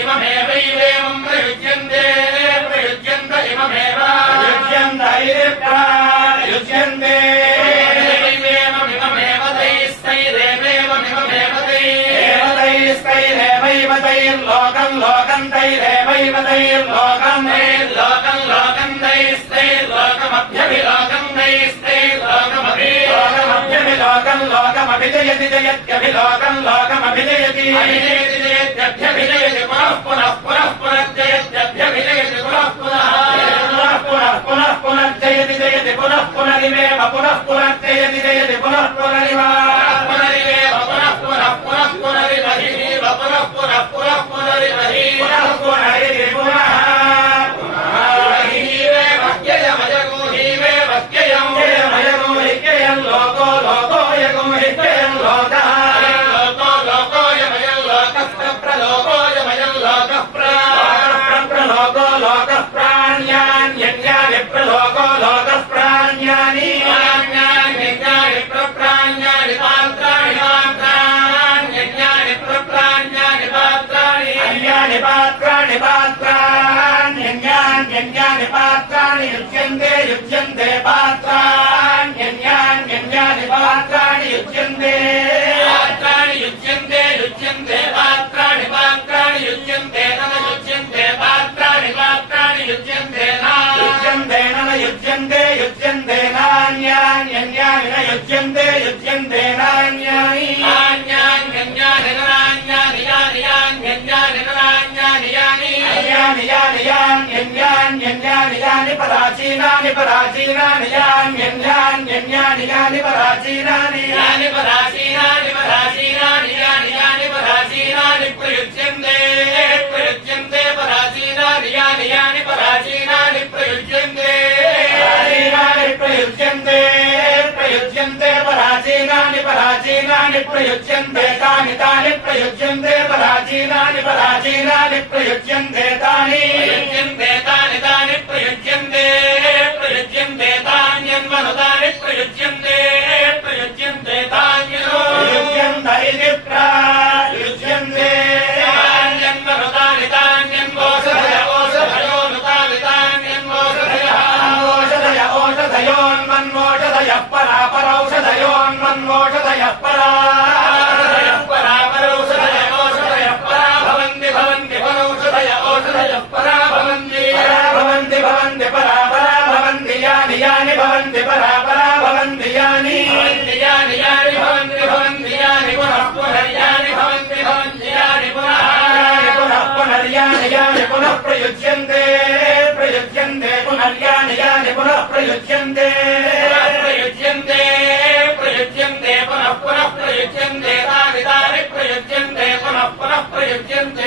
इममेवैवेवं प्रयुज्यन्ते प्रयुज्यन्त इममेव युज्यन्त युज्यन्ते इममेव तैस्तैरेवेवमिममेव तैस्तैरेवैव तैर्लोकं लोकं तैरेवैव तैर्लोकं तैर्लोकं लोकं तैस्तैर्लोकमभ्यभिलोकं तैस्तैर्लोकमभिलोकमभ्यभिलोकं लोकमभिजयति जयत्यभिलोकं लोकमभिजयति जयत्यभ्यभिजयति पुनः पुनः पुनः पुनर्जयत्यभ्यभिजयति पुनः पुनः पुनः पुनः पुनर्जयति जयति पुनः पुनरिवेव पुनः पुनर्जयति जयति पुनः पुनरिव पुनरिवेव पुनः पुनः पुनः पुनरिवहिव पुनः पुनः पुनः पुनरिवहि पुनः पुनरिवि पुनः लोको लोको यगो हित्ययं लोकः लोको लोको यमयं लोकः प्रलोको यमयं लोकः प्रलोको लोकः प्राण्यान्यन्यानि प्रलोको लोकः प्राण्यानि प्राण्यान्यन्यानि प्रप्राण्यानि पात्राणि पात्राण्यन्यानि प्रप्राण्यानि पात्राणि अन्यानि पात्राणि पात्राण्यन्यान्यन्यानि पात्राणि युज्यन्ते युज्यन्ते पात्राण्यन्यान्यन्यानि पात्राणि युज्यन्ते पात्राणि युज्यन्ते युज्यन्ते पात्राणि पात्राणि युज्यन्ते न युज्यन्ते पात्राणि पात्राणि युज्यन्ते न युज्यन्ते युज्यन्ते नान्यान्यन्यानि न युज्यन्ते युज्यन्ते नान्यानि नान्यान्यन्यानि नान्यानि यानि यान्यन्यानि नान्यानि यानि यानि यानि यान्यन्यान्यन्यानि यानि पराचीनानि पराचीनानि यान्यन्यान्यन्यानि यानि पराचीनानि यानि पराचीनानि पराचीनानि यानि यानि पराचीनानि प्रयुज्यन्ते प्रयुज्यन्ते पराचीनानि यानि यानि पराचीनानि प्रयुज्यन्ते प्रयुज्यन्ते प्रयुज्यन्ते पराचीनानि पराचीनानि प्रयुज्यन्ते तानि तानि प्रयुज्यन्ते पराचीनानि पराचीनानि प्रयुज्यन्ते तानि प्रयुज्यन्ते तानि तानि प्रयुज्यन्ते प्रयुज्यन्ते तान्यन्वनुतानि प्रयुज्यन्ते प्रयुज्यन्ते तान्यनो प्रयुज्यन्त इति प्रयुज्यन्ते तान्यन्वनुतानि तान्यन्वोषधय ओषधयोनुतानि तान्यन्वोषधयः ओषधय ओषधयोन्मन्वोषधयः परापरौषधयोन्मन्वोषधयः परापरौषधयः परा भवन्ति भवन्ति परौषधय ओषधयः परा भवन्ति भवन्ति भवन्ति परापरा भवन्ति यानि यानि भवन्ति परापरा भवन्ति यानि यानि यानि भवन्ति भवन्ति यानि पुनः पुनर्यानि भवन्ति भवन्ति यानि पुनः पुनः पुनर्यानि यानि पुनः प्रयुज्यन्ते प्रयुज्यन्ते पुनर्यानि यानि पुनः प्रयुज्यन्ते प्रयुज्यन्ते प्रयुज्यन्ते पुनः पुनः प्रयुज्यन्ते तानि तानि प्रयुज्यन्ते पुनः पुनः प्रयुज्यन्ते